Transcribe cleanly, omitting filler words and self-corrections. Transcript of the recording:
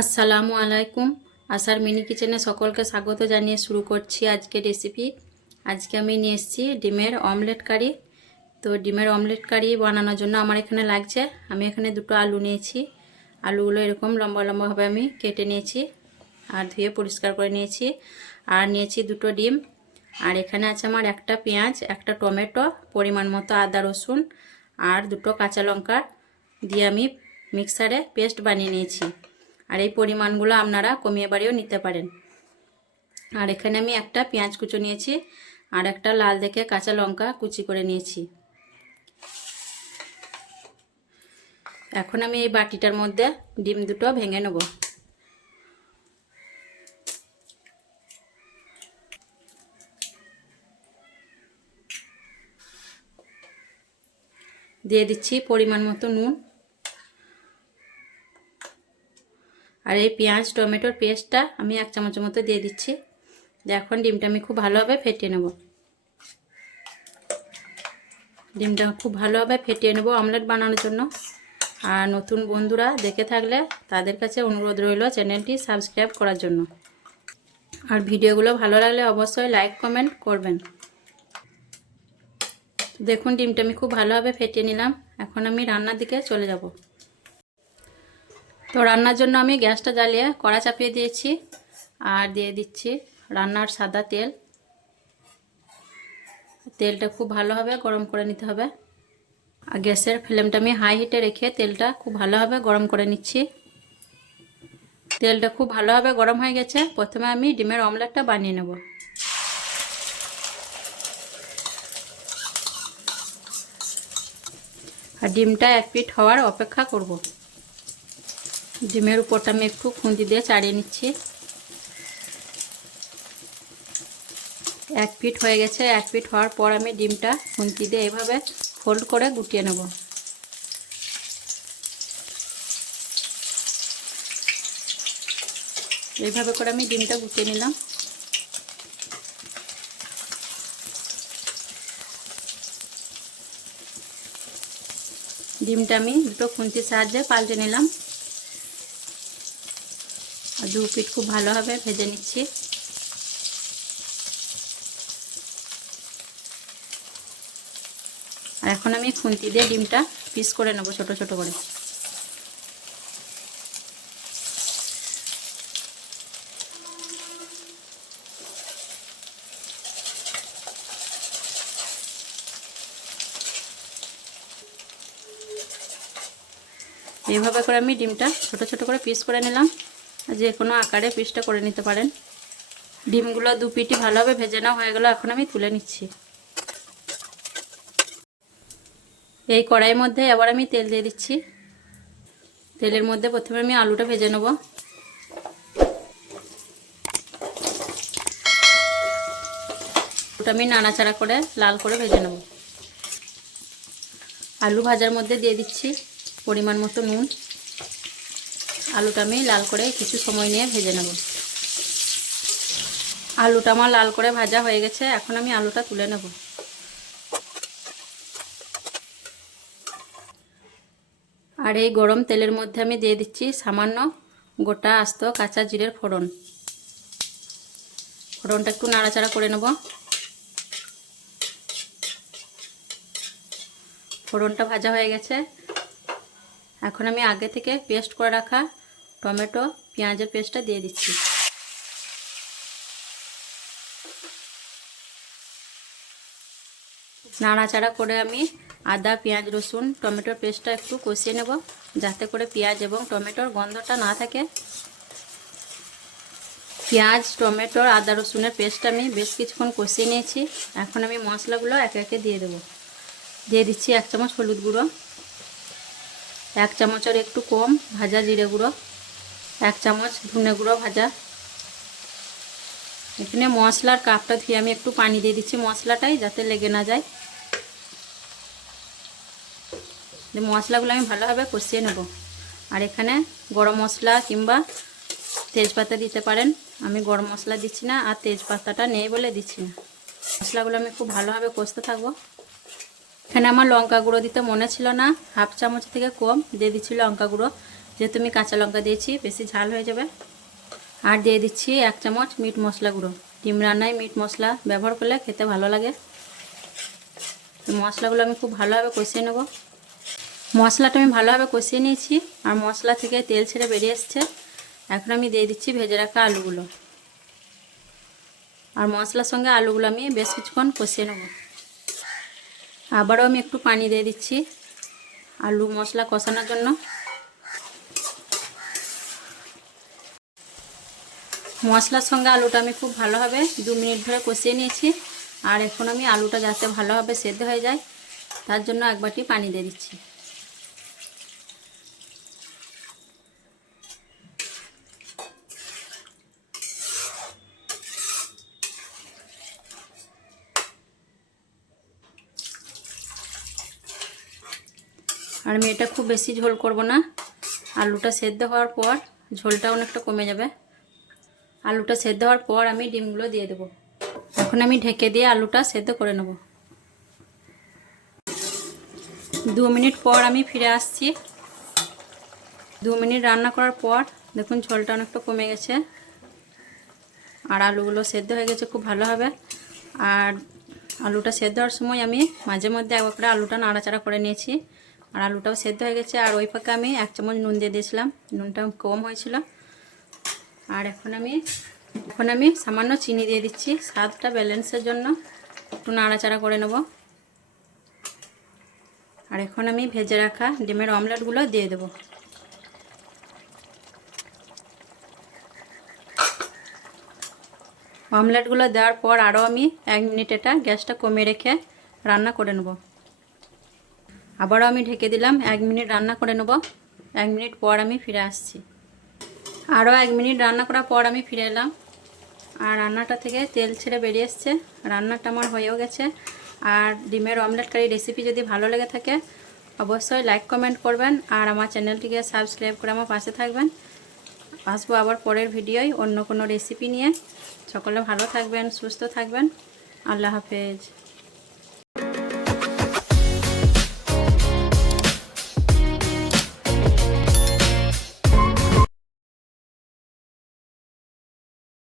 আসসালামু আলাইকুম। আশার মিনি কিচেনে সকলকে স্বাগত জানিয়ে শুরু করছি আজকের রেসিপি। আজকে আমি নিয়ে এসেছি ডিমের অমলেট কারি। তো ডিমের অমলেট কারি বানানোর জন্য আমার এখানে লাগছে, আমি এখানে দুটো আলু নিয়েছি। আলুগুলো এরকম লম্বা লম্বাভাবে আমি কেটে নিয়েছি আর ধুয়ে পরিষ্কার করে নিয়েছি। আর নিয়েছি দুটো ডিম। আর এখানে আছে আমার একটা পেঁয়াজ, একটা টমেটো, পরিমাণ মতো আদা রসুন আর দুটো কাঁচা লঙ্কা দিয়ে আমি মিক্সারে পেস্ট বানিয়ে নিয়েছি। আর এই পরিমাণগুলো আপনারা কমিয়ে বাড়িয়েও নিতে পারেন। আর এখানে আমি একটা পেঁয়াজ কুচো নিয়েছি আর একটা লাল দেখে কাঁচা লঙ্কা কুচি করে নিয়েছি। এখন আমি এই বাটিটার মধ্যে ডিম দুটো ভেঙে নেব। দিয়ে দিচ্ছি পরিমাণ মতো নুন। আর এই পেঁয়াজ টমেটোর পেস্টটা আমি 1 চামচের মতো দিয়ে দিচ্ছি। এখন ডিমটা আমি খুব ভালোভাবে ফেটিয়ে নেব। ডিমটা খুব ভালোভাবে ফেটিয়ে নেব অমলেট বানানোর জন্য। আর নতুন বন্ধুরা দেখে থাকলে তাদের কাছে অনুরোধ রইল চ্যানেলটি সাবস্ক্রাইব করার জন্য। আর ভিডিওগুলো ভালো লাগলে অবশ্যই লাইক কমেন্ট করবেন। দেখুন ডিমটা আমি খুব ভালোভাবে ফেটিয়ে নিলাম। এখন আমি রান্নার দিকে চলে যাব। তো রান্নার জন্য আমি গ্যাসটা জ্বালিয়ে কড়া চাপিয়ে দিয়েছি আর দিয়ে দিচ্ছি রান্নার সাদা তেল। তেলটা খুব ভালোভাবে গরম করে নিতে হবে। আর গ্যাসের ফ্লেমটা আমি হাই হিটে রেখে তেলটা খুব ভালোভাবে গরম করে নিচ্ছি। তেলটা খুব ভালোভাবে গরম হয়ে গেছে। প্রথমে আমি ডিমের অমলেটটা বানিয়ে নেব। আর ডিমটা 1 পিঠ হওয়ার অপেক্ষা করব। ডিমের উপরটা আমি একটু খুন্তি দিয়ে চাড়িয়ে নিচ্ছি। 1 পিঠ হয়ে গেছে। 1 পিঠ হওয়ার পর আমি ডিমটা খুন্তি দিয়ে এভাবে ফোল্ড করে গুটিয়ে নেব। এইভাবে করে আমি ডিমটা গুটিয়ে নিলাম। ডিমটা আমি দুটো খুন্তির সাহায্যে পাল্টে নিলাম। আর 2 পিঠ খুব ভালোভাবে ভেজে নিচ্ছি। আর এখন আমি খুন্তি দিয়ে ডিমটা পিস করে নেব ছোট ছোট করে। এইভাবে করে আমি ডিমটা ছোট ছোট করে পিস করে নিলাম। যে কোনো আকারে পিসটা করে নিতে পারেন। ডিমগুলো 2 পিঠই ভালোভাবে ভেজে নেওয়া হয়ে গেল। এখন আমি তুলে নিচ্ছি। এই কড়াইয়ের মধ্যে এবার আমি তেল দিয়ে দিচ্ছি। তেলের মধ্যে প্রথমে আমি আলুটা ভেজে নেব। ওটা আমি নাড়াচাড়া করে লাল করে ভেজে নেব। আলু ভাজার মধ্যে দিয়ে দিচ্ছি পরিমাণ মতো নুন। আলুটা আমি লাল করে কিছু সময় নিয়ে ভেজে নেব। আলুটা আমার লাল করে ভাজা হয়ে গেছে। এখন আমি আলুটা তুলে নেব। আর এই গরম তেলের মধ্যে আমি দিয়ে দিচ্ছি সামান্য গোটা আস্ত কাঁচা জিরের ফোড়ন। ফোড়নটা একটু নাড়াচাড়া করে নেব। ফোড়নটা ভাজা হয়ে গেছে। এখন আমি আগে থেকে পেস্ট করে রাখা টমেটো পেঁয়াজের পেস্টটা দিয়ে দিচ্ছি। নাড়াচাড়া করে আমি আদা পেঁয়াজ রসুন টমেটোর পেস্টটা একটু কষিয়ে নেব, যাতে করে পেঁয়াজ এবং টমেটোর গন্ধটা না থাকে। পেঁয়াজ টমেটোর আদা রসুনের পেস্টটা আমি বেশ কিছুক্ষণ কষিয়ে নিয়েছি। এখন আমি মশলাগুলো একে একে দিয়ে দেবো। দিয়ে দিচ্ছি 1 চামচ হলুদ গুঁড়ো, 1 চামচের একটু কম ভাজা জিরে গুঁড়ো, 1 চামচ ধনে গুঁড়ো ভাজা। এখানে মশলার কাপটা ধুয়ে আমি একটু পানি দিয়ে দিচ্ছি মশলাটাই যাতে লেগে না যায়। মশলাগুলো আমি ভালোভাবে কষিয়ে নেব। আর এখানে গরম মশলা কিংবা তেজপাতা দিতে পারেন। আমি গরম মশলা দিচ্ছি না আর তেজপাতাটা নেই বলে দিচ্ছি না। মশলাগুলো আমি খুব ভালোভাবে কষতে থাকবো। এখানে আমার লঙ্কা গুঁড়ো দিতে মনে ছিল না, 1/2 চামচ থেকে কম দিয়ে দিচ্ছি লঙ্কা গুঁড়ো। যেহেতু আমি কাঁচা লঙ্কা দিয়েছি বেশি ঝাল হয়ে যাবে। আর দিয়ে দিচ্ছি 1 চামচ মিট মশলা গুঁড়ো। ডিম রান্নায় মিট মশলা ব্যবহার করলে খেতে ভালো লাগে। মশলাগুলো আমি খুব ভালোভাবে কষিয়ে নেব। মশলাটা আমি ভালোভাবে কষিয়ে নিয়েছি আর মশলা থেকে তেল ছেড়ে বেরিয়ে এসছে। এখন আমি দিয়ে দিচ্ছি ভেজে রাখা আলুগুলো। আর মশলার সঙ্গে আলুগুলো আমি বেশ কিছুক্ষণ কষিয়ে নেব। আবারও আমি একটু পানি দিয়ে দিচ্ছি আলু মশলা কষানোর জন্য। মশলার সঙ্গে আলুটা আমি খুব ভালোভাবে 2 মিনিট ধরে কষিয়ে নিয়েছি। আর এখন আমি আলুটা যাতে ভালোভাবে সেদ্ধ হয়ে যায় তার জন্য 1 বাটি পানি দিয়ে দিচ্ছি। আর আমি এটা খুব বেশি ঝোল করব না, আলুটা সেদ্ধ হওয়ার পর ঝোলটা অনেকটা কমে যাবে। আলুটা সেদ্ধ হওয়ার পর আমি ডিমগুলো দিয়ে দেবো। এখন আমি ঢেকে দিয়ে আলুটা সেদ্ধ করে নেব। 2 মিনিট পর আমি ফিরে আসছি। 2 মিনিট রান্না করার পর দেখুন ঝোলটা অনেকটা কমে গেছে আর আলুগুলো সেদ্ধ হয়ে গেছে খুব ভালোভাবে। আর আলুটা সেদ্ধ হওয়ার সময় আমি মাঝে মধ্যে একবার করে আলুটা নাড়াচাড়া করে নিয়েছি। আর আলুটাও সেদ্ধ হয়ে গেছে। আর ওই ফাঁকে আমি 1 চামচ নুন দিয়ে দিয়েছিলাম, নুনটা কম হয়েছিল। আর এখন আমি সামান্য চিনি দিয়ে দিচ্ছি স্বাদটা ব্যালেন্সের জন্য। একটু নাড়াচাড়া করে নেব। আর এখন আমি ভেজে রাখা ডিমের অমলেটগুলো দিয়ে দেবো। অমলেটগুলো দেওয়ার পর আরও আমি 1 মিনিট এটা গ্যাসটা কমিয়ে রেখে রান্না করে নেব। আবারও আমি ঢেকে দিলাম, 1 মিনিট রান্না করে নেব। 1 মিনিট পর আমি ফিরে আসছি। আরও 1 মিনিট রান্না করার পর আমি ফিরে এলাম। আর রান্নাটা থেকে তেল ছেড়ে বেরিয়ে এসছে। রান্নাটা আমার হয়েও গেছে। আর ডিমের অমলেট কারি রেসিপি যদি ভালো লেগে থাকে অবশ্যই লাইক কমেন্ট করবেন আর আমার চ্যানেলটিকে সাবস্ক্রাইব করে আমার পাশে থাকবেন। আসবো আবার পরের ভিডিওয় অন্য কোনো রেসিপি নিয়ে। সকলে ভালো থাকবেন, সুস্থ থাকবেন। আল্লাহ হাফেজ।